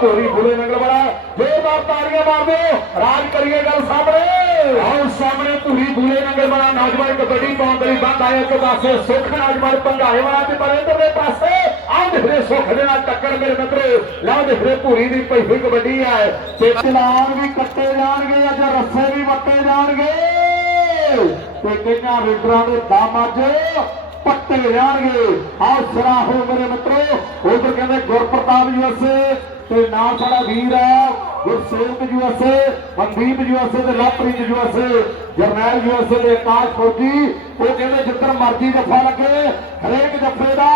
ਧੋਰੀ ਬੁਲੇ ਨਗਲ ਵਾਲਾ ਜ਼ੋਰਦਾਰ ਤਾੜੀਆਂ ਮਾਰ ਦਿਓ, ਰਾਜ ਕਰੀਏ ਗੱਲ ਸਾਹਮਣੇ। ਆਓ ਸਾਹਮਣੇ ਧੂਰੀ ਬੁਲੇ ਨਗਲ ਵਾਲਾ ਨੌਜਵਾਨ ਕਬੱਡੀ ਪਾਉਣ ਲਈ ਬੰਦ ਆਇਆ ਇੱਕ ਪਾਸੇ ਸੁਖ ਨੌਜਵਾਨ ਪੰਗਾਏ ਵਾਲਾ ਤੇ ਪਰ ਇਧਰਲੇ ਪਾਸੇ। ਆਹ ਦੇਖਦੇ ਸੁਖ ਦੇ ਨਾਲ ਟੱਕਰ ਮੇਰੇ ਮਿੱਤਰੋ ਲਓ ਦੇਖਦੇ ਧੂਰੀ ਦੀ ਪਈ ਕਬੱਡੀ ਹੈ ਤੇ ਚਲਾਨ ਵੀ ਕੱਟੇ ਜਾਣਗੇ ਜਾਂ ਰੱਸੇ ਵੀ ਵੱਟੇ ਜਾਣਗੇ। ਤੇ ਕਿੰਨਾ ਰੀਡਰਾਂ ਦੇ ਦਮ ਅੱਜ ਪੱਟੇ ਜਾਣਗੇ। ਆਹ ਸਰਾਹੋ ਮੇਰੇ ਮਿੱਤਰੋ, ਉਧਰ ਕਹਿੰਦੇ ਗੁਰਪ੍ਰਤਾਪ ਜੀ ਯੂਐਸਏ ਤੇ ਨਾਲ ਸਾਡਾ ਵੀਰ ਹੈ ਗੁਰਸੇਵਕ ਯੂਐਸਏ ਮਨਦੀਪ ਯੂਐਸਏ ਤੇ ਲਵਪ੍ਰੀਤ ਯੂਐਸਏ ਜਰਨੈਲ ਯੂਐਸਏ ਦੇ ਆਕਾਸ਼ ਫੌਜੀ। ਉਹ ਕਹਿੰਦੇ ਜਿੱਧਰ ਮਰਜ਼ੀ ਜੱਫਾ ਲੱਗੇ ਹਰੇਕ ਜੱਫੇ ਦਾ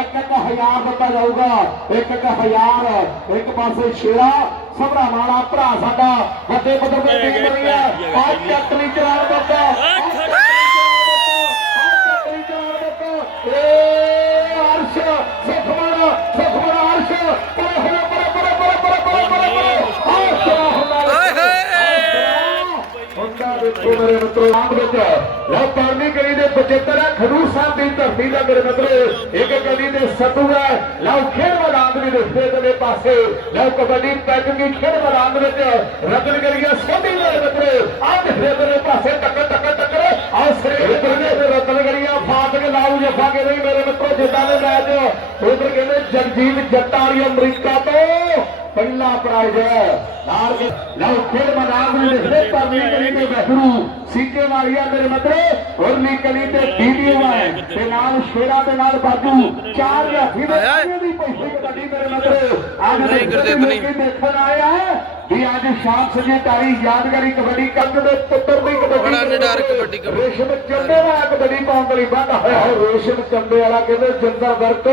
ਇੱਕ ਇੱਕ ਹਜ਼ਾਰ ਦਿੱਤਾ ਜਾਊਗਾ। ਇੱਕ ਇੱਕ ਹਜ਼ਾਰ ਇੱਕ ਪਾਸੇ ਸ਼ੇਰਾ ਸਭਰਾ ਮਾਲਾ ਭਰਾ ਸਾਡਾ ਵੱਡੇ ਪੱਧਰ ਤੇ ਟੀਮ ਬਣੀ ਹੈ ਆਹ ਚੱਕ ਲਈ ਚਲਾਣ ਬੱਚਾ ਅਰਸ਼ ਸਾਹਿਬ ਦਾ ਮੇਰੇ ਮਿੱਤਰੋ, ਇੱਕ ਗਲੀ ਦੇ ਸਤੂ ਹੈ। ਲਓ, ਖੇਡ ਮੈਦਾਨ ਦੇ ਵਿੱਚ ਦੇ ਪਾਸੇ। ਲਓ, ਕਬੱਡੀ ਪੈਕ ਖੇਡ ਮੈਦਾਨ ਵਿੱਚ ਰਤਨ ਗਲੀਆ ਸੋਢੀ ਮੇਰੇ ਮਿੱਤਰੋ ਆਹ ਦੇਖਦੇ ਮੇਰੇ ਪਾਸੇ ਟੱਕਰ ਟੱਕਰ ਟੱਕਰ। ਆਹ ਸਰੇ ਦੇ ਰਤਨ ਗਲੀਆ ਫਾਟ ਲਾਉ ਜਫਾ ਕੇ ਨਹੀਂ, ਮੇਰੇ ਮਿੱਤਰੋ, ਜਿੱਦਾਂ ਦੇ ਮੈਚ ਉਧਰ ਕਹਿੰਦੇ ਜਗਜੀਤ ਜੱਟਾਰੀ ਅਮਰੀਕਾ ਤੋਂ। ਪਹਿਲਾ ਪ੍ਰਾਈਜ਼ ਹੈ। ਨਾਲ ਲਓ, ਖੇਡ ਮੈਦਾਨ ਦੇ ਲਿਖਦੇ ਪਰਲੀ ਕਲੀ ਤੇ ਬਹਿਰੂ ਸੀਕੇ ਵਾਲੀਆ ਮੇਰੇ ਮਤਰੇ ਉਰਲੀ ਕਲੀ ਤੇ ਵੀਡੀਓ ਹੈ ਤੇ ਨਾਲ ਸ਼ੇਰਾ ਦੇ ਨਾਲ ਬਾਜੂ ਚਾਰ ਹਾਥੀ ਦੇ ਦੀ ਪੈਸੇ ਕਬੱਡੀ ਮੇਰੇ ਮਤਰੇ ਅੱਜ ਨਹੀਂ ਗੁਰਦੇਵ ਨਹੀਂ। ਦੇਖਣ ਆਏ ਆ ਵੀ ਅੱਜ ਸ਼ਾਮ ਸਜੇ ਤਾਰੀ ਯਾਦਗਾਰੀ ਕਬੱਡੀ ਕੰਗ ਦੇ ਪੁੱਤਰ ਦੀ ਕਬੱਡੀ ਬੜਾ ਨਿਡਰ ਕਬੱਡੀ ਕਬੱਡੀ। ਰੇਸ਼ਮ ਚੰਡੇ ਵਾਲਾ ਕਬੱਡੀ ਪਾਉਣ ਲਈ ਵਾਧਾ ਹੋਇਆ ਹੈ ਰੇਸ਼ਮ ਚੰਡੇ ਵਾਲਾ ਕਹਿੰਦੇ ਜਿੰਦਰ ਵਰਕ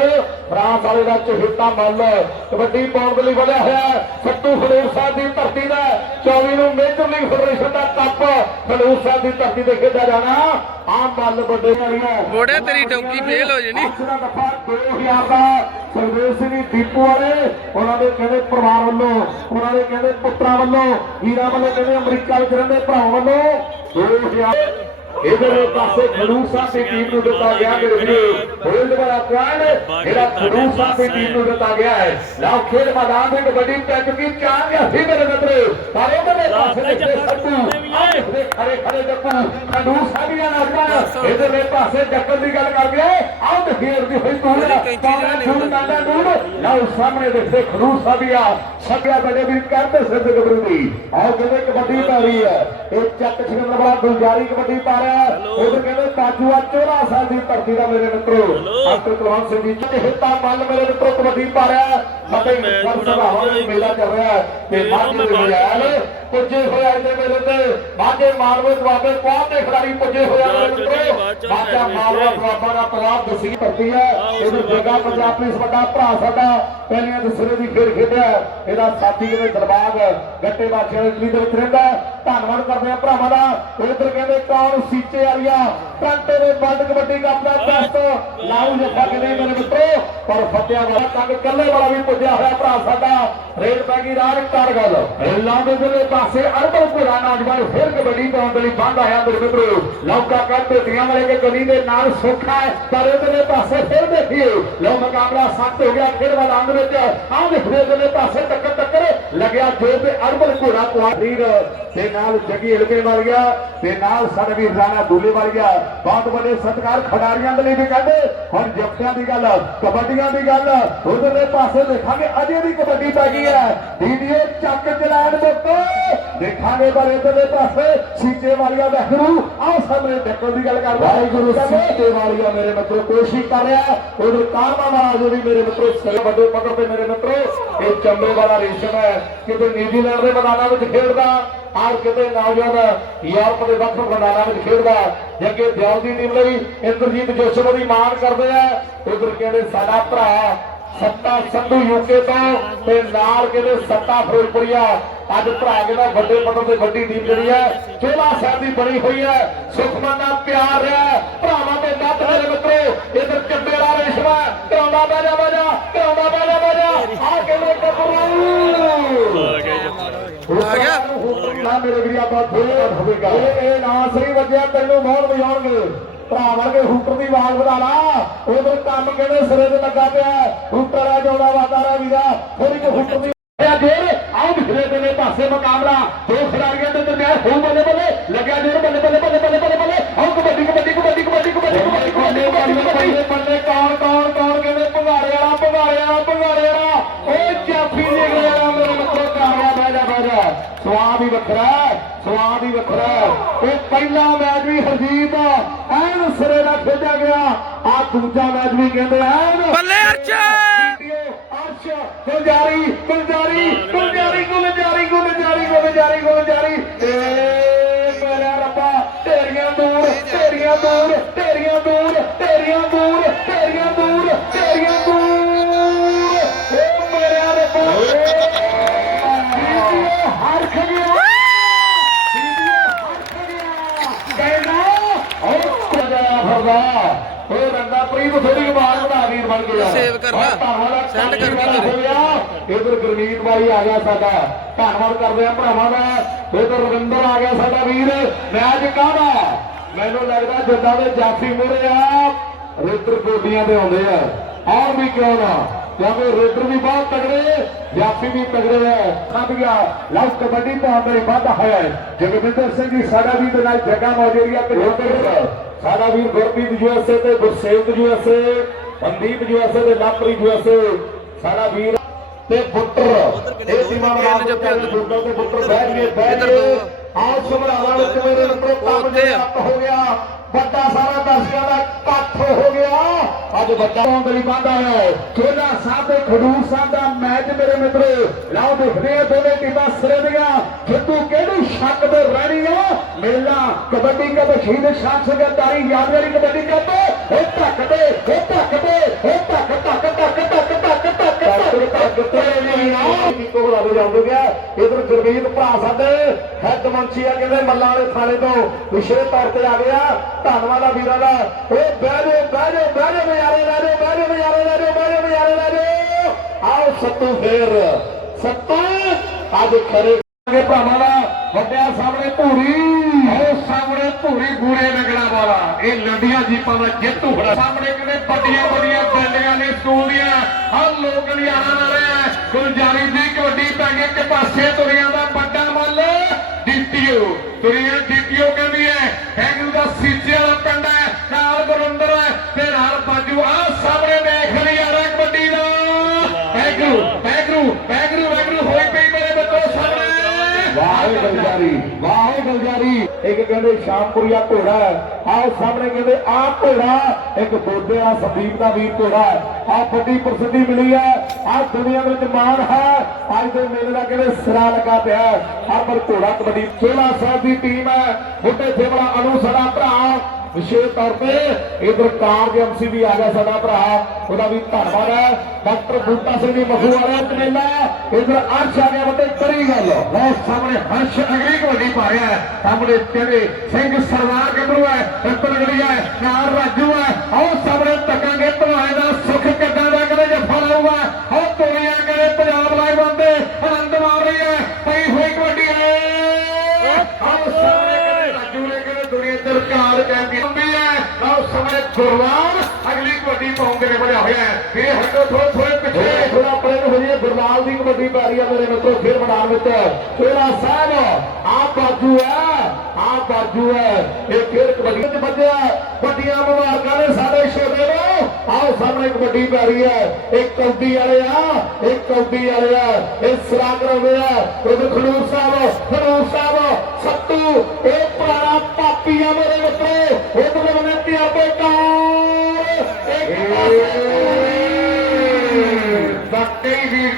ਫਰਾਂਸ ਵਾਲੇ ਦਾ ਚਹਿਤਾ ਮੱਲ ਕਬੱਡੀ ਪਾਉਣ ਲਈ ਵਧਿਆ ਹੋਇਆ ਹੈ। ਸੱਤੂ ਸਾਹਿਬ ਦੀ ਧਰਤੀ ਦਾ 24 ਨੂੰ ਮੇਜਰ ਲੀਗ ਫੈਡਰੇਸ਼ਨ ਦਾ ਕੱਪ ਖਡੂਰ ਸਾਹਿਬ ਦੀ ਧਰਤੀ ਤੇ ਖੇਡਿਆ ਜਾਣਾ। ਆਹ ਮੱਲ ਵੱਡੇ ਵਾਲੀਆਂ ਮੋੜਿਆ ਤੇਰੀ ਡੌਂਕੀ ਫੇਲ ਹੋ ਜਣੀ। ਦਾ ਦਫਾ 2000 ਦਾ। ਸਰਵੇਸ਼ ਸਿੰਘ ਦੀਪੂ ਵਾਲੇ ਉਹਨਾਂ ਦੇ ਕਹਿੰਦੇ ਪਰਿਵਾਰ ਵੱਲੋਂ ਉਹਨਾਂ ਦੇ ਕਹਿੰਦੇ ਪੁੱਤਰਾਂ ਵੱਲੋਂ ਵੀਰਾਂ ਵੱਲੋਂ ਕਹਿੰਦੇ ਅਮਰੀਕਾ ਵਿੱਚ ਰਹਿੰਦੇ ਭਰਾਵਾਂ ਵੱਲੋਂ 2000 ਇਧਰ ਪਾਸੇ ਸਾਹਿਬ ਦੀ ਟੀਮ ਨੂੰ ਦਿੱਤਾ ਗਿਆ ਮੇਰੇ ਵੀਰੋ। ਹੋਲਡ ਵਾਲਾ ਪੁਆਇੰਟ ਜਿਹੜਾ ਸਾਹਿਬ ਦੀ ਟੀਮ ਨੂੰ ਦਿੱਤਾ ਗਿਆ ਹੈ। ਲਓ ਖੇਡ ਮੈਦਾਨ ਦੇ ਕਬੱਡੀ ਪੈ ਚੁੱਕੀ ਚਾਰ ਗਿਆ ਸੀ ਮੇਰੇ ਮਿੱਤਰੋ ਸਾਰੇ ਉਹਦੇ ਪਾਸੇ ਦੇ ਸੱਤੂ। ਦੇ ਖੜੇ ਖੜੇ ਜੱਪੂ ਖਡੂਰ ਸਾਹਿਬ ਦੀਆਂ ਨੌਜਵਾਨ ਇਧਰਲੇ ਪਾਸੇ ਜੱਕਰ ਦੀ ਗੱਲ ਕਰਦੇ ਆਹ ਤੇ ਫੇਰ ਦੀ ਹੋਈ ਤੂੰ ਪਾਉਣਾ ਛੂਟ ਕਰਦਾ ਦੂਰ। ਲਓ ਸਾਹਮਣੇ ਦੇਖਦੇ ਖਡੂਰ ਸਾਹਿਬੀਆ ਸਭਿਆ ਬੜੇ ਵੀ ਕਰਦੇ ਸਿੱਧ ਗੱਭਰੂ ਦੀ। ਆਹ ਕਹਿੰਦੇ ਕਬੱਡੀ ਪਾ ਰਹੀ ਹੈ। ਇਹ ਚੱਕ ਸਿਕੰਦਰ ਵਾਲਾ ਗੁਲਜਾਰੀ ਕਬੱਡੀ ਪਾ ਰਿਹਾ ਉਧਰ ਕਹਿੰਦੇ ਕਾਜੂਆ 14 ਸਾਲ ਦੀ ਧਰਤੀ ਦਾ ਮੇਰੇ ਮਿੱਤਰੋ। ਡਾਕਟਰ ਕੁਲਵੰਤ ਸਿੰਘ ਜੀ ਤੇ ਹਿੱਤਾ ਮੱਲ ਮੇਰੇ ਮਿੱਤਰੋ ਕਬੱਡੀ ਪਾ ਰਿਹਾ ਮਤੇ ਸਭਾਵਾਂ ਦਾ ਮੇਲਾ ਚੱਲ ਰਿਹਾ ਤੇ ਮਾਝੇ ਦੇ ਮਜਾਲ ਪੁੱਜੇ ਹੋਏ ਅੱਜ ਦੇ ਮੇਲੇ ਤੇ। ਮਾਝੇ ਮਾਲਵੇ ਦੁਆਬੇ ਕੁਆਬ ਦੇ ਖਿਡਾਰੀ ਪੁੱਜੇ ਹੋਏ ਆ ਮਾਝਾ ਮਾਲਵਾ ਦੁਆਬਾ ਦਾ ਪਵਾਬ ਦਸੀ ਧਰਤੀ ਹੈ ਇਧਰ ਜਗਾ ਪੰਜਾਬ ਪੁਲਿਸ ਵੱਡਾ ਭਰਾ ਸਾਡਾ। ਪਹਿਲੀਆਂ ਦਸਰੇ ਦੀ ਖੇਡ ਖੇਡਿਆ। ਇਹਦਾ ਸਾਥੀ ਕਿਤੇ ਦਰਬਾਗ ਗੱਟੇ ਬਾਦਸ਼ਾਹ ਦੀ ਦੇ ਵਿੱਚ ਰਹਿੰਦਾ। ਧੰਨਵਾਦ ਕਰਦੇ ਆ ਭਰਾਵਾਂ ਦਾ। ਇਧਰ ਕਹਿੰਦੇ ਕੌਣ ਸੀਚੇ ਵਾਲੀਆ? ਕੰਟੇ ਦੇ ਵਰਲਡ ਕਬੱਡੀ ਕੱਪ ਦਾ ਬੈਸਟ ਲਾਉ ਜੱਫਾ ਕਹਿੰਦੇ ਮੇਰੇ ਮਿੱਤਰੋ। ਪਰ ਫਤਿਆ ਵਾਲਾ ਤੱਕ ਕੱਲੇ ਵਾਲਾ ਵੀ ਪੁੱਜਿਆ ਹੋਇਆ ਭਰਾ ਸਾਡਾ। ਰੇਡ ਪੈ ਰਾਜ ਕਾਰਗਲ। ਲਾਉਂਦੇ ਦੇ ਪਾਸੇ ਅਰਬਲ ਘੋੜਾ ਨੌਜਵਾਨ ਫਿਰ ਕਬੱਡੀ ਪਾਉਣ ਦੇ ਲਈ ਬੰਦ ਆਇਆ ਮੇਰੇ ਮਿੱਤਰੋ। ਲੌਕਾ ਕੱਢ ਦਿੱਤੀਆਂ ਵਾਲੇ ਕੇ ਗਲੀ ਦੇ ਨਾਲ ਸੁੱਖਾ ਹੈ, ਪਰ ਇਹਦੇ ਪਾਸੇ ਫਿਰ ਦੇਖੀਏ। ਲਓ ਮੁਕਾਬਲਾ ਸੱਤ ਹੋ ਗਿਆ, ਖੇਡ ਮੈਦਾਨ ਦੇ ਵਿੱਚ। ਆਹ ਦੇਖਦੇ ਇਹਦੇ ਪਾਸੇ ਟੱਕਰ ਟੱਕਰ ਲੱਗਿਆ ਜੋਰ ਤੇ ਅਰਬਨ ਘੋੜਾ ਕੁਆਰੀਰ ਤੇ ਨਾਲ ਜੱਗੀ ਇਲਕੇ ਵਾਲੀਆ ਤੇ ਨਾਲ ਸਾਡੇ ਰਾਣਾ ਦੂਲੇ ਵਾਲੀਆ ਬਹੁਤ ਵੱਡੇ ਸਤਿਕਾਰ ਖਿਡਾਰੀਆਂ ਦੇ ਲਈ ਵੀ ਕਹਿੰਦੇ। ਹੁਣ ਜੱਫਿਆਂ ਦੀ ਗੱਲ ਕਬੱਡੀਆਂ ਦੀ ਗੱਲ ਉਧਰਲੇ ਪਾਸੇ ਦੇਖਾਂਗੇ ਅਜੇ ਵੀ ਕਬੱਡੀ ਪੈ ਗਈ ਹੈ। ਵੀਡੀਓ ਚੱਕ ਚਲਾਣ ਮੁੱਕ ਦੇਖਾਂਗੇ ਪਰ ਇਧਰਲੇ ਪਾਸੇ ਸੀਤੇ ਵਾਲੀਆ ਵਹਿਰੂ ਆਹ ਸਾਹਮਣੇ ਡੱਕਲ ਦੀ ਗੱਲ ਕਰਦਾ। ਵਾਹਿਗੁਰੂ ਸੀਤੇ ਵਾਲੀਆ ਮੇਰੇ ਮਿੱਤਰੋ ਕੋਸ਼ਿਸ਼ ਕਰ ਰਿਹਾ। ਉਧਰ ਕਾਰਮਾ ਵਾਲਾ ਜੋ ਵੀ ਮੇਰੇ ਮਿੱਤਰੋ ਸੇ ਵੱਡੇ ਪੱਧਰ ਤੇ ਮੇਰੇ ਮਿੱਤਰੋ ਇਹ ਚੰਬੇ ਵਾਲਾ ਰੇਸ਼ਮ ਹੈ। ਕਿਤੇ ਨਿਊਜ਼ੀਲੈਂਡ ਦੇ ਮੈਦਾਨਾਂ ਵਿੱਚ ਖੇਡਦਾ। ਆਰ ਕਿਤੇ ਨੌਜਵਾਨ ਯੂਰਪ ਦੇ ਵੱਖ ਮੈਦਾਨਾਂ ਵਿੱਚ ਖੇਡਦਾ ਜੱਗੇ ਦਿਆਲ ਦੀ ਟੀਮ ਲਈ ਇੰਦਰਜੀਤ ਜੋਸ਼ਮ ਦੀ ਮਾਣ ਕਰਦੇ ਆ। ਉਧਰ ਕਹਿੰਦੇ ਸਾਡਾ ਭਰਾ ਸੱਤਾ ਸੰਧੂ ਯੂਕੇ ਤੋਂ ਤੇ ਨਾਲ ਕਹਿੰਦੇ ਸੱਤਾ ਫਿਰੋਜ਼ਪੁਰੀਆ ਅੱਜ ਭਰਾ ਜਿਹੜਾ ਵੱਡੇ ਪੱਧਰ ਤੇ ਵੱਡੀ ਟੀਮ ਜਿਹੜੀ ਹੈ, ਚੋਲਾ ਸਾਹਿਬ ਦੀ ਬਣੀ ਹੋਈ ਹੈ। ਸੁਖਮਨ ਦਾ ਪਿਆਰ ਹੈ। ਭਰਾਵਾਂ ਦੇ ਨੱਤ ਹੈ ਮਿੱਤਰੋ, ਇਧਰ ਚੱਬੇ ਵਾਲਾ ਰੇਸ਼ਮਾ ਕਰਾਉਂਦਾ ਬਾਜਾ ਬਾਜਾ ਕਰਾਉਂਦਾ ਬਾਜਾ ਬਾਜਾ ਆ ਕਹਿੰਦੇ ਗੱਭਰੂ ਆ ਗਿਆ? ਨਾ ਮੇਰੇ ਵੀਰ, ਆਪਾਂ ਫੇਰ ਹੋਵੇਗਾ ਇਹ ਇਹ ਨਾ ਸਹੀ ਵੱਜਿਆ, ਤੈਨੂੰ ਮੋਹਰ ਵਜਾਉਣਗੇ। ਭਰਾ ਵਰਗੇ ਹੂਟਰ ਦੀ ਆਵਾਜ਼ ਵਧਾ ਲਾ। ਉਧਰ ਕੰਮ ਕਹਿੰਦੇ ਸਿਰੇ ਤੇ ਲੱਗਾ ਪਿਆ ਹੂਟਰ ਆ ਜੋੜਾ ਵਾਦਾ ਵੀਰਾ। ਫਿਰ ਇੱਕ ਹੂਟਰ ਦੀ ਪਾਸੇ ਮੁਕਾਬਲਾ। ਦੋ ਖਿਡਾਰੀਆਂ ਦੇ ਦਰਮਿਆਨ ਹੋ ਬੱਲੇ ਬੱਲੇ। ਲੱਗਿਆ ਜੋਰ ਵੱਖਰਾ ਸਵਾਦ ਹੀ ਵੱਖਰਾ। ਉਹ ਪਹਿਲਾ ਮੈਚ ਵੀ ਹਰਜੀਤ ਐਨ ਸਿਰੇ ਦਾ ਖੇਡਿਆ ਗਿਆ। ਆ ਦੂਜਾ ਮੈਚ ਵੀ ਕਹਿੰਦੇ ਐਨ। ਬੱਲੇ ਅਰਸ਼! ਅਰਸ਼ ਗੁਲਜਾਰੀ ਗੁਲਜਾਰੀ ਗੁਲਜਾਰੀ ਗੁਲਜਾਰੀ ਗੁਲਜਾਰੀ ਗੁਲਜਾਰੀ ਗੁਲਜਾਰੀ ਕਰ। ਇਧਰ ਗੁਰਮੀਤ ਬਾਈ ਆ ਗਿਆ ਸਾਡਾ। ਧੰਨਵਾਦ ਕਰਦੇ ਆ ਭਰਾਵਾਂ ਦਾ। ਇਧਰ ਰਵਿੰਦਰ ਆ ਗਿਆ ਸਾਡਾ ਵੀਰ। ਮੈਚ ਕਾਹਦਾ? ਮੈਨੂੰ ਲੱਗਦਾ ਜਿੱਦਾਂ ਦੇ ਜਾਫੀ ਮੁਰੇ ਆ ਰੇਡਰ ਗੋਡੀਆਂ ਤੇ ਆਉਂਦੇ ਆ। ਔਰ ਵੀ ਕਿਉਂ ਨਾ? ਕਿਉਂਕਿ ਰੇਡਰ ਵੀ ਬਹੁਤ ਤਗੜੇ ਜਾਫੀ ਵੀ ਤਗੜੇ ਆ। ਸਭ ਗਿਆ। ਲਵ ਕਬੱਡੀ ਤੋਂ ਅੰਦਰ ਵਾਧਾ ਹੋਇਆ ਹੈ। ਜਗਵਿੰਦਰ ਸਿੰਘ ਜੀ ਸਾਡਾ ਵੀ ਦੇ ਨਾਲ ਜੱਗਾ ਮੌਜੂਰੀਆ ਤੇ ਜੋਤਰ ਸਾਡਾ ਵੀਰ ਗੁਰਪ੍ਰੀਤ ਯੂਐਸਏ ਤੇ ਗੁਰਸੇਵਕ ਯੂਐਸਏ ਮਨਦੀਪ ਯੂਐਸਏ ਤੇ ਲਾਪਰੀ ਯੂਐਸਏ ਸਾਡਾ ਵੀਰ ਤੇ ਬੁੱਟਰ ਇਹ ਟੀਮਾਂ ਬਣਾ ਕੇ ਤੇ ਬੁੱਟਰ ਬੈਠ ਕੇ ਬੈਠ ਦੋ। ਆਹ ਸਮਰਾਲਾ ਵਿੱਚ ਮੇਰੇ ਨੰਬਰ ਕੰਮ। ਦੇ ਹੋ ਗਿਆ ਵੱਡਾ ਸਾਰਾ ਦਰਸ਼ਕਾਂ ਦਾ ਇਕੱਠ ਹੋ ਗਿਆ ਅੱਜ ਵੱਡਾ ਬੌਂਦਰੀ ਬਾਂਦਾ ਹੈ ਚੋਲਾ ਸਾਹਿਬ ਤੇ ਖਡੂਰ ਸਾਹਿਬ ਦਾ ਮੈਚ ਮੇਰੇ ਮਿੱਤਰੋ ਲਾਓ ਦੇਖਦੇ ਆ ਦੋਵੇਂ ਟੀਮਾਂ ਸਿਰੇ ਦੀਆਂ ਜਿੱਤੂ ਕਿਹੜੀ ਸ਼ੱਕ ਤੇ ਰਹਿਣੀ ਆ ਮੇਲਾ ਕਬੱਡੀ ਕੱਪ ਸ਼ਹੀਦ ਸ਼ਾਹ ਸੰਗਤਾਰੀ ਯਾਦਗਾਰੀ ਕਬੱਡੀ ਕੱਪ ਉਹ ਧੱਕ ਦੇ ਉਹ ਧੱਕ ਦੇ ਉਹ ਧੱਕ ਧੱਕ ਧੱਕ ਧੱਕ ਧੱਕ ਧੱਕ ਧੱਕ ਧੱਕ ਤੇ ਨਹੀਂ ਆ ਕੀ ਕੋਲ ਆ ਜਾਂਦੇ ਗਿਆ ਇਧਰ ਗੁਰਮੀਤ ਭਰਾ ਸਾਡੇ ਹੈੱਡ ਮੰਚੀ ਆ, ਕਹਿੰਦੇ ਮੱਲਾਂ ਵਾਲੇ ਥਾਣੇ ਤੋਂ ਵਿਸ਼ੇਸ਼ ਤੌਰ ਤੇ ਆ ਗਿਆ ਧੰਨਵਾਦ ਆ ਵੀਰਾਂ ਦਾ। ਓ, ਬਹਿ ਜਾਓ ਬਹਿ ਜਾਓ ਬਹਿ ਜਾਓ ਨਜ਼ਾਰੇ, ਲੈ ਜਾਓ, ਬਹਿ ਜਾਓ ਨਜ਼ਾਰੇ, ਲੈ ਜਾਓ, ਬਹਿ ਜਾਓ ਨਜ਼ਾਰੇ, ਲੈ ਜਾਓ। ਆਓ ਸੱਤੂ ਫੇਰ। ਸੱਤੂ, ਅੱਜ ਖਰੇ ਕੇ ਭਰਾਵਾਂ ਦਾ ਵੱਡਿਆ ਸਾਹਮਣੇ ਧੂਰੀ ਉਹ ਸਾਹਮਣੇ ਧੂਰੀ ਗੂੜੇ ਨਗੜਾ ਵਾਲਾ। ਇਹ ਲੰਡੀਆਂ ਜੀਪਾਂ ਦਾ ਜੇਤੂ ਸਾਹਮਣੇ ਕਿਤੇ ਵੱਡੀਆਂ ਵੱਡੀਆਂ ਬਿਲਡਿੰਗਾਂ ਨੇ, ਸਕੂਲ ਦੀਆਂ। ਹਰ ਲੋਕ ਲਿਆਣਾ ਨਾਲ ਹੈ ਗੁਲਜਾਰੀ ਦੀ ਕਬੱਡੀ ਪੈ ਗਈ ਇੱਕ ਪਾਸੇ ਤੁਰੀਆਂ ਦਾ ਵੱਡਾ ਮੱਲ ਡੀਟੀਓ ਤੁਰੀਆਂ ਡੀਟੀਓ ਕਹਿੰਦੀ ਹੈ ਹੈਗੂ ਦਾ ਸੀਚੇ ਵਾਲਾ ਪਿੰਡ ਹੈ ਨਾਲ ਗੁਰਿੰਦਰ ਹੈ ਤੇ ਨਾਲ ਬਾਜੂ। ਆ ਸਾਹਮਣੇ ਦੇਖ ਲਈ ਯਾਰ ਕਬੱਡੀ ਦਾ। ਪੈਗਰੂ ਪੈਗਰੂ ਪੈਗਰੂ ਪੈਗਰੂ ਹੋਈ ਪਈ ਮੇਰੇ ਬੱਚੋ ਸਾਹਮਣੇ। ਵਾਹ ਗਲਜਾਰੀ ਵਾਹ ਗਲਜਾਰੀ ਇੱਕ ਕਹਿੰਦੇ ਸ਼ਾਮਪੁਰੀਆ ਘੋੜਾ ਆਹ ਸਾਹਮਣੇ ਕਹਿੰਦੇ ਆ ਘੋੜਾ ਇੱਕ ਬੋਦੇ ਆ ਸੰਦੀਪ ਦਾ ਵੀਰ ਘੋੜਾ ਆ ਵੱਡੀ ਪ੍ਰਸਿੱਧੀ ਮਿਲੀ ਹੈ। ਆ ਦੁਨੀਆ ਵਿੱਚ ਮਾਣ ਹੈ। ਅੱਜ ਦੇ ਮੇਲੇ ਦਾ ਕਹਿੰਦੇ ਸਿਰਾ ਲਗਾ ਪਿਆ ਆ ਪਰ ਘੋੜਾ ਕਬੱਡੀ। ਚੋਲਾ ਸਾਹਿਬ ਦੀ ਟੀਮ ਹੈ। ਬੁੱਢੇ ਥੇਵੜਾ ਅਨੂ ਸਾਡਾ ਭਰਾ। ਵਿਸ਼ੇਸ਼ ਤੌਰ ਤੇ ਇਧਰ ਕਾਰ ਐਮਸੀ ਵੀ ਆ ਗਿਆ ਸਾਡਾ ਭਰਾ, ਉਹਦਾ ਵੀ ਧੰਨਵਾਦ ਹੈ। ਡਾਕਟਰ ਬੂਟਾ ਸਿੰਘ ਜੀ ਮਖੂ ਵਾਲਾ ਕਨੇਲਾ ਇਧਰ ਅਰਸ਼ ਆ ਗਿਆ ਬਤੇ ਕਰੀ ਗੱਲ ਬਹੁਤ ਸਾਹਮਣੇ ਹਰਸ਼ ਅਗਲੀ ਵੱਡੀ ਪਾ ਰਿਹਾ ਸਾਹਮਣੇ ਤੇਰੇ ਸਿੰਘ ਸਰਦਾਰ ਗੱਭਰੂ ਹੈ, ਰਤਨ ਗੜੀ ਹੈ, ਨਾਲ ਰਾਜੂ ਮਿੱਤਰੋ ਫਿਰ ਮੈਦਾਨ ਵਿੱਚ ਚੋਲਾ ਸਾਹਿਬ ਆ ਬਾਜੂ ਹੈ ਆ ਬਾਜੂ ਹੈ। ਇਹ ਫਿਰ ਕਬੱਡੀ ਵਿੱਚ ਵੱਜਿਆ ਵੱਡੀਆਂ ਮੁਬਾਰਕਾਂ ਨੇ ਸਾਡੇ ਛੋਟੇ ਨੂੰ। ਆਓ ਸਾਹਮਣੇ ਕਬੱਡੀ ਪੈ ਰਹੀ ਹੈ। ਇਹ ਕੌਡੀ ਵਾਲੇ ਆ, ਇਹ ਕੌਡੀ ਵਾਲੇ ਆ। ਇਹ ਸਰਾ ਕਰਾਉਂਦੇ ਆ। ਉਹ ਖਡੂਰ ਸਾਹਿਬ ਖਡੂਰ ਸਾਹਿਬ, ਸੱਤੂ, ਇਹ ਪੁਰਾਣਾ ਪਾਪੀ ਆ ਮੇਰੇ ਮਿੱਤਰੋ ਉਹਦੇ ਬੰਨੇ ਤਿਆਬੇ ਕਾਰ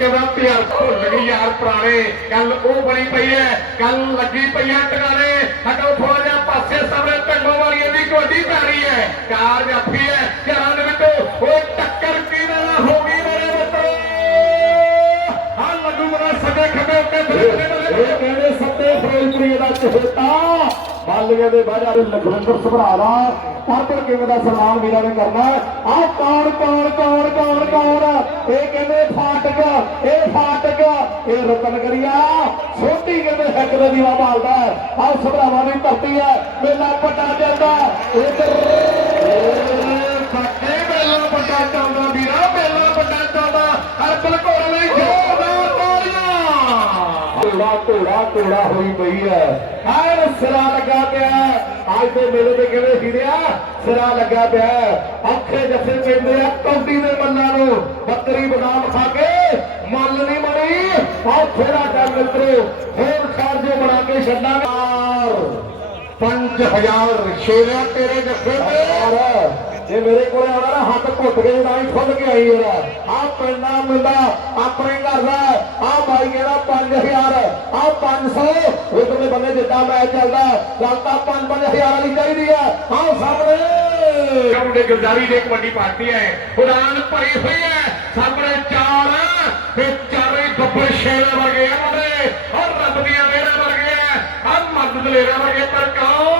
ਵਾਕਈ ਪਿਆਰ ਭੁੱਲ ਗਈ ਯਾਰ ਪੁਰਾਣੇ ਕੱਲ ਉਹ ਬਣੀ ਪਈ ਐ ਕੱਲ ਲੱਗੀ ਪਈ ਐ ਟਿਕਾਣੇ। ਹਟੋ ਥੋੜਾ ਜਿਹਾ ਪਾਸੇ ਸਾਹਮਣੇ ਢੰਗੋ ਵਾਲੀਆਂ ਦੀ ਕਬੱਡੀ ਪੈ ਰਹੀ ਕਾਰ ਜਾਫੀ ਹੈ ਘਰਾਂ ਦੇ ਵਿੱਚੋਂ ਉਹ ਟੱਕਰ ਕਿਹਦੇ ਨਾਲ ਹੋ ਗਈ ਮੇਰੇ ਮਿੱਤਰੋ? ਹਾਂ ਲੱਗੂ ਮਰਾ ਸੱਜੇ ਖੱਬੇ ਉੱਤੇ ਇਹ ਕਹਿੰਦੇ ਸੱਤੇ ਫਰੋਜ਼ਪੁਰੀ ਦਾ ਚਹੇਤਾ। ਬਾਲੀਆਂ ਦੇ ਬਾਜਾ ਦੇ ਲਖਵਿੰਦਰ ਸੁਭਰਾਲਾ ਪਰਪਰ ਕਿੰਗ ਦਾ ਸਲਾਮ ਵੀਰਾਂ ਨੇ ਕਰਨਾ ਆ ਕੌਣ ਕੌਣ ਕੌਣ ਕੌਣ ਕੌਣ? ਇਹ ਕਹਿੰਦੇ ਫਾਟਕ ਇਹ ਫਾਟਕ ਇਹ ਰਤਨ ਕਰੀਆ ਛੋਟੀ ਕਹਿੰਦੇ ਹੱਕ ਦਾ ਦੀਵਾ ਬਾਲਦਾ ਆ ਸੁਭਰਾਵਾ ਦੀ ਧਰਤੀ ਹੈ ਮੇਲਾ ਪਟਾ ਜਾਂਦਾ ਇਧਰ ਸੱਤੇ ਮੇਲਾ ਪਟਾ ਜਾਂਦਾ, ਵੀਰਾ, ਮੇਲਾ ਪਟਾ ਜਾਂਦਾ। ਹਰ ਪਲ ਲਈ ਜੋਰਦਾਰ ਤਾਲੀਆਂ ਘੋੜਾ ਘੋੜਾ ਘੋੜਾ ਹੋਈ ਪਈ ਹੈ। ਐਨ ਸਿਰਾ ਲੱਗਾ ਪਿਆ ਹੈ। ਅੱਜ ਦੇ ਮੇਲੇ ਦੇ ਕਹਿੰਦੇ ਹੀਰਿਆ ਸਿਰਾ ਲੱਗਾ ਪਿਆ ਹੈ। ਔਖੇ ਜੱਫੇ ਪੈਂਦੇ ਆ ਕੌਡੀ ਦੇ ਮੱਲਾਂ ਨੂੰ ਬੱਕਰੀ ਬਦਾਮ ਖਾ ਕੇ ਮੱਲ ਨਹੀਂ ਮਣੀ ਆਹ ਫੇਰਾ ਕਰ ਮਿੱਤਰੋ ਹੋਰ ਚਾਰਜੋ ਬਣਾ ਕੇ ਛੱਡਾਂਗੇ 5000 ਸ਼ੇਰਿਆ ਤੇਰੇ ਜੱਫੇ ਤੇ ਯਾਰ ਜੇ ਮੇਰੇ ਕੋਲੇ ਆਉਣਾ ਨਾ, ਹੱਥ ਘੁੱਟ ਕੇ ਤਾਂ ਹੀ ਖੁੱਲ ਕੇ ਆਈ ਯਾਰ ਆ ਪਿੰਡਾ ਮਿਲਦਾ ਆਪਣੇ ਘਰ ਦਾ। ਆ ਬਾਈ ਕਹਿੰਦਾ 5000 ਆ 500 ਉਧਰਲੇ ਬੰਦੇ ਜਿੱਦਾਂ ਮੈਚ ਚੱਲਦਾ ਗੱਲ ਤਾਂ 5-5000 ਵਾਲੀ ਚਾਹੀਦੀ ਆ। ਆਓ ਸਾਹਮਣੇ। ਮੁੰਡੇ ਗੁਰਦਾਰੀ ਦੀ ਇੱਕ ਪਾਰਟੀ ਹੈ। ਉਡਾਨ ਭਰੀ ਹੋਈ ਹੈ।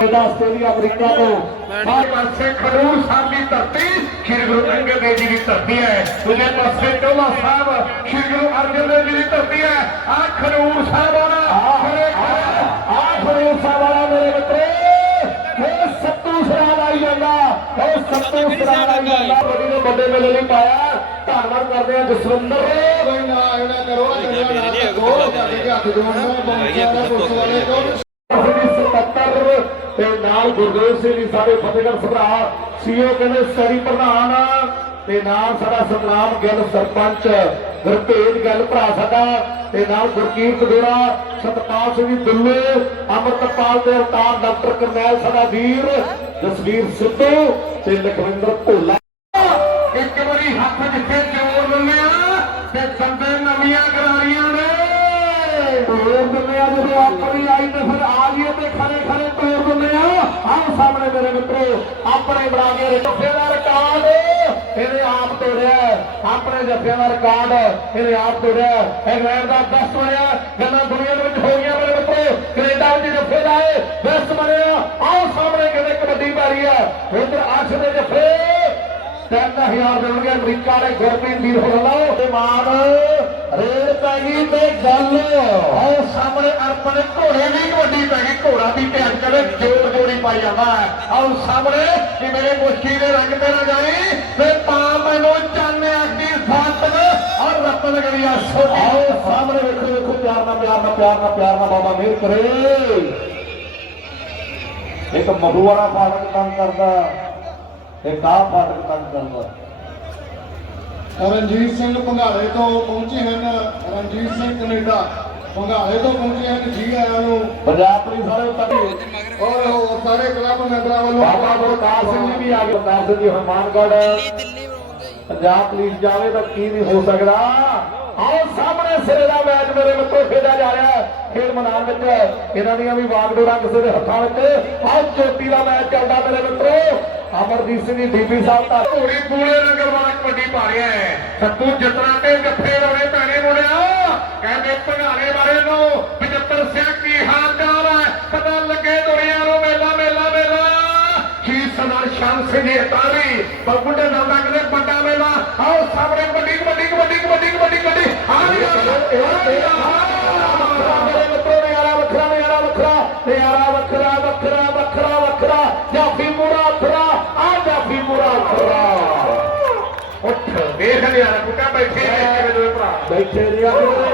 ਕੌਣ ਇਹਦਾ ਆਸਟ੍ਰੇਲੀਆ ਅਮਰੀਕਾ ਤੋਂ ਸਾਰੇ ਪਾਸੇ ਖਡੂਰ ਸਾਹਿਬ ਦੀ ਧਰਤੀ ਸ਼੍ਰੀ ਗੁਰੂ ਅੰਗਦ ਦੇਵ ਜੀ ਦੀ ਧਰਤੀ ਹੈ ਦੂਜੇ ਪਾਸੇ ਟੋਲਾ ਸਾਹਿਬ ਸ਼੍ਰੀ ਗੁਰੂ ਅਰਜਨ ਦੇਵ ਜੀ ਦੀ ਧਰਤੀ ਹੈ ਆ ਖਡੂਰ ਸਾਹਿਬ ਆਣਾ ਖੜੇ ਖੜੇ ਆਖਰੀ ਸਾਹਿਬ ਵਾਲਾ ਮੇਰੇ ਮਿੱਤਰੇ ਉਹ ਸੱਤੂ ਸਰਾਲ ਆਈ ਜਾਂਦਾ। ਉਹ ਸੱਤੂ ਸਰਾਲ ਆਈ ਜਾਂਦਾ। ਬੜੀ ਨੇ ਵੱਡੇ ਮੇਲੇ ਲਈ ਪਾਇਆ। ਧੰਨਵਾਦ ਕਰਦੇ ਆ ਜਸਵਿੰਦਰ। ਕੋਈ ਨਾ ਇਹਨਾਂ ਕਰੋ ਨਾ ਕਰੋ ਤੁਹਾਡੇ ਹੱਥ ਜੋੜਨਾ ਬੰਦਿਆਂ ਦਾ ਪੁਲਿਸ ਵਾਲੇ ਕੋਲ ਜਿਹੜੀ 77 ਤੇ ਨਾਲ ਗੁਰਦੇਵ ਸਿੰਘ ਜੀ ਸਾਰੇ ਫਤਿਹਗੜ੍ਹ ਸਭਰਾ ਸੀਓ ਕਹਿੰਦੇ ਸਰੀ ਪ੍ਰਧਾਨ, ਤੇ ਨਾਲ ਸਾਡਾ ਸਤਨਾਮ ਗਿੱਲ ਸਰਪੰਚ ਗੁਰਭੇਜ ਗੱਲ ਭਰਾ ਸਾਡਾ, ਤੇ ਨਾਲ ਗੁਰਕੀਰਤ ਗੋਰਾ, ਸਤਪਾਲ ਸਿੰਘ ਜੀ ਦੁੱਲੇ, ਅਮਰਤਪਾਲ ਦੇ ਅਵਤਾਰ ਡਾਕਟਰ ਕਰਨੈਲ ਸਾਡਾ ਵੀਰ, ਜਸਵੀਰ ਸਿੱਧੂ ਤੇ ਲਖਵਿੰਦਰ ਭੋਲਾ। ਇੱਕ ਵਾਰੀ ਹੱਥ ਜਿੱਥੇ ਜੋੜ ਦਿੰਦੇ ਆ ਤੇ ਦੰਦੇ ਨਵੀਆਂ ਗਰਾਰੀਆਂ ਤੋੜ ਦਿੰਦੇ ਆ, ਜਦੋਂ ਆਪਣੀ ਆਈ ਤੇ ਫਿਰ ਆ ਗਈ ਤੇ ਖਰੇ ਖਰੇ ਤੋੜ ਦਿੰਦੇ ਆ। ਆਹ ਸਾਹਮਣੇ ਮੇਰੇ ਮਿੱਤਰੋ, ਆਪਣੇ ਬਣਾ ਕੇ ਜੱਫੇ ਦਾ ਰਿਕਾਰਡ ਇਹਨੇ ਆਪ ਤੋੜਿਆ ਆਪਣੇ ਜੱਫਿਆਂ ਦਾ ਰਿਕਾਰਡ ਇਹਨੇ ਆਪ ਤੋੜਿਆ ਇੰਗਲੈਂਡ ਦਾ ਬੈਸਟ ਬਣਿਆ। ਗੱਲਾਂ ਦੁਨੀਆ ਦੇ ਵਿੱਚ ਹੋ ਗਈਆਂ ਮੇਰੇ ਮਿੱਤਰੋ। ਕੈਨੇਡਾ ਵਿੱਚ ਜੱਫੇ ਲਾਏ ਬੈਸਟ ਬਣਿਆ। ਆਹ ਸਾਹਮਣੇ ਕਹਿੰਦੇ ਕਬੱਡੀ ਭਾਰੀ ਆ ਉਧਰ ਅੱਠ ਦੇ ਜੱਫੇ ਤਿੰਨ ਹਜ਼ਾਰ ਦੇਣਗੇ ਅਮਰੀਕਾ ਦੇ ਗੁਰਪ੍ਰੀਤ ਵੀਰ ਹੋਣਾ ਤੇ ਮਾਨ ਰੇਡ ਪੈ ਗਈ ਤੇ ਗੱਲ। ਉਹ ਸਾਹਮਣੇ ਅਰਪਣ ਘੋੜੇ ਦੀ ਵੱਡੀ ਪੈ ਗਈ, ਘੋੜਾ ਵੀ ਧਿਆਨ ਕਰੇ ਜੋੜ ਜੋੜੀ ਪਾਈ ਜਾਂਦਾ ਹੈ। ਆਹ ਸਾਹਮਣੇ ਕਿ ਮੇਰੇ ਮੁਸ਼ਕੀ ਦੇ ਰੰਗ ਤੇ ਨਾ ਜਾਈ, ਤੇ ਤਾਂ ਮੈਨੂੰ ਚਾਨੇ ਆਖਦੀ ਸਾਤਨ ਔਰ ਰਤਨ ਗੜੀਆ ਸੋਢੀ ਆਓ ਸਾਹਮਣੇ ਵੇਖੋ ਵੇਖੋ, ਪਿਆਰ ਨਾਲ ਪਿਆਰ ਨਾਲ ਪਿਆਰ ਨਾਲ ਪਿਆਰ ਨਾਲ ਬਾਬਾ ਮਿਹਰ ਕਰੇ। ਇੱਕ ਮਹੂ ਵਾਲਾ ਫਾਟਕ ਤੰਗ ਕਰਦਾ। ਇੱਕ ਆਹ ਫਾਟਕ ਤੰਗ ਕਰਦਾ ਰਣਜੀਤ ਸਿੰਘ ਭੰਗਾਲੇ ਤੋਂ ਪਹੁੰਚੇ ਹਨ। ਰਣਜੀਤ ਸਿੰਘ ਕੈਨੇਡਾ ਭੰਗਾਲੇ ਤੋਂ ਪਹੁੰਚੇ ਹਨ। ਜੀ ਆਇਆਂ ਨੂੰ ਪੰਜਾਬ ਪੁਲਿਸ ਵਾਲੇ ਤੱਕ ਔਰ ਹੋਰ ਸਾਰੇ ਕਲੱਬ ਮੈਂਬਰਾਂ ਵੱਲੋਂ ਬਾਬਾ ਗੁਰਦਾਸ ਸਿੰਘ ਜੀ ਵੀ ਆ ਗਏ। ਗੁਰਦਾਸ ਸਿੰਘ ਜੀ ਹਨੂਮਾਨਗੜ੍ਹ ਪੰਜਾਬ ਪੁਲਿਸ ਜਾਵੇ ਤਾਂ ਕੀ ਨਹੀਂ ਹੋ ਸਕਦਾ। ਆਓ ਸਾਹਮਣੇ ਸਿਰੇ ਦਾ ਮੈਚ ਮੇਰੇ ਮਿੱਤਰੋ ਖੇਡਿਆ ਜਾ ਰਿਹਾ ਹੈ। ਖੇਡ ਮੈਦਾਨ ਵਿੱਚ ਇਹਨਾਂ ਦੀਆਂ ਵੀ ਵਾਗਡੋਰਾਂ ਕਿਸੇ ਦੇ ਹੱਥਾਂ ਵਿੱਚ। ਆਓ ਚੋਟੀ ਦਾ ਮੈਚ ਚੱਲਦਾ ਮੇਰੇ ਮਿੱਤਰੋ। ਅਮਰਜੀਤ ਸਿੰਘ ਜੀ ਸਾਹਿਬ ਦਾ ਘੋੜੀ ਪੂਰੇ ਰੰਗਲ ਵਾਲਾ ਕਬੱਡੀ ਪਾ ਰਿਹਾ ਹੈ। ਸੱਤੂ ਜਤਨਾ ਤੇ ਜੱਫੇ ਲਾਉਣੇ ਪੈਣੇ ਮੁੰਡਿਆ। ਕਹਿੰਦੇ ਭਗਾਲੇ ਵਾਲੇ ਨੂੰ 75 ਸਿਆ ਕੀ ਹਾਲ ਚਾਲ ਹੈ। ਪਤਾ ਲੱਗੇ ਦੁਨੀਆ ਨੂੰ ਮੇਲਾ ਮੇਲਾ ਮੇਲਾ। ਕੀ ਸਰਦਾਰ ਸ਼ਾਮ ਸਿੰਘ ਜੀ ਤਾਰੀ ਬਗੁੰਡੇ ਨਾਲ ਦਾ ਕਹਿੰਦੇ ਵੱਡਾ ਮੇਲਾ। ਆਓ ਸਾਹਮਣੇ ਕਬੱਡੀ ਕਬੱਡੀ ਕਬੱਡੀ ਕਬੱਡੀ ਕਬੱਡੀ ਕਬੱਡੀ। ਆ ਮੇਰੇ ਦੇਖ ਲਿਆ ਕੁੱਟਾ ਬੈਠੇ ਨੇ ਕਿਵੇਂ ਦੋਵੇਂ ਭਰਾ। ਬੈਠੇ ਰਿਹਾ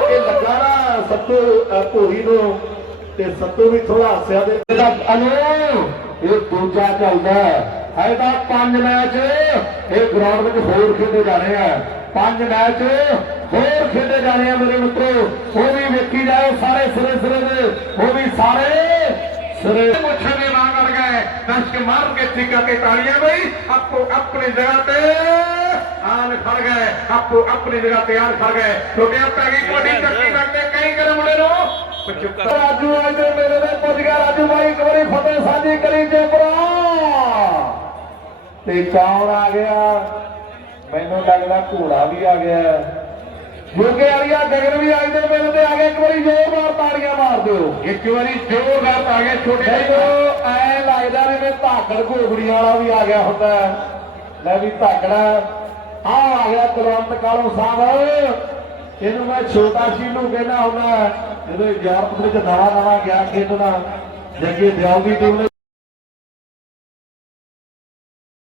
ਇਹ ਲੱਗਾ ਨਾ ਸੱਤੂ ਭੂਰੀ ਨੂੰ ਤੇ ਸੱਤੂ ਵੀ ਥੋੜਾ ਹੱਸਿਆ ਦੇ। ਅਨੂ ਇਹ ਦੂਜਾ ਚੱਲਦਾ ਹੈ। ਇਹਦਾ ਪੰਜ ਮੈਚ ਇਹ ਗਰਾਊਂਡ ਵਿੱਚ ਹੋਰ ਖੇਡੇ ਜਾਣੇ ਆ। ਪੰਜ ਮੈਚ ਹੋਰ ਖੇਡੇ ਜਾਣੇ ਆ ਮੇਰੇ ਮਿੱਤਰੋ। ਉਹ ਵੀ ਵੇਖੀ ਜਾਓ ਸਾਰੇ ਸਿਰੇ ਸਿਰੇ ਦੇ। ਉਹ ਵੀ ਸਾਰੇ ਸਿਰੇ ਅੜ ਠੀਕਾ ਤੇ ਤਾੜੀਆਂ ਬਈ। ਆਪੋ ਆਪਣੀ ਜਗ੍ਹਾ ਤੇ ਆਨ ਖੜ ਗਏ। ਆਪੋ ਆਪਣੀ ਜਗ੍ਹਾ ਤੇ ਆਨ ਖੜ ਗਏ। ਛੋਟਿਆਂ ਪੈ ਗਈ ਕਬੱਡੀ ਚੱਕੀ ਲੱਗਦੇ ਕਈ ਕਰ ਮੁੰਡੇ ਨੂੰ। ਪਚੁੱਕਾ ਰਾਜੂ ਅੱਜ ਦੇ ਮੇਰੇ ਦੇ ਪੁੱਜ ਗਿਆ। ਰਾਜੂ ਬਾਈ ਇੱਕ ਵਾਰੀ ਫਤਿਹ ਸਾਂਝੀ ਕਰੀ ਜੇ ਭਰਾ ਤੇ ਕੌਣ ਆ ਗਿਆ। ਮੈਨੂੰ ਲੱਗਦਾ ਘੋੜਾ ਵੀ ਆ ਗਿਆ। ਜੋਗੇ ਵਾਲੀਆ ਗਗਨ ਵੀ ਅੱਜ ਦੇ ਮੇਰੇ ਤੇ ਆ ਗਿਆ ਇੱਕ ਵਾਰੀ ਜ਼ੋਰਦਾਰ ਤਾੜੀਆਂ ਮਾਰ ਦਿਓ। ਇੱਕ ਵਾਰੀ ਜ਼ੋਰਦਾਰ ਆ ਗਿਆ ਛੋਟੇ ਮੈਨੂੰ ਐ ਲੱਗਦਾ ਜਿਵੇਂ ਧਾਕੜ ਘੋਗੜੀਆਂ ਵਾਲਾ ਵੀ ਆ ਗਿਆ ਹੁੰਦਾ। ਲੈ ਵੀ ਧਾਕੜਾ। ਆ ਆ ਗਿਆ ਕੁਲਵੰਤ ਕਾਲੂ ਸਾਹਿਬ। ਇਹਨੂੰ ਮੈਂ ਛੋਟਾ ਸ਼ੀਨੂ ਕਹਿੰਦਾ ਹੁੰਦਾ ਜਦੋਂ ਯੂਰਪ ਦੇ ਵਿੱਚ ਨਵਾਂ ਨਵਾਂ ਗਿਆ ਖੇਡਣਾ। ਜੱਗੇ ਦਿਆਲ ਦੀ ਟੀਮ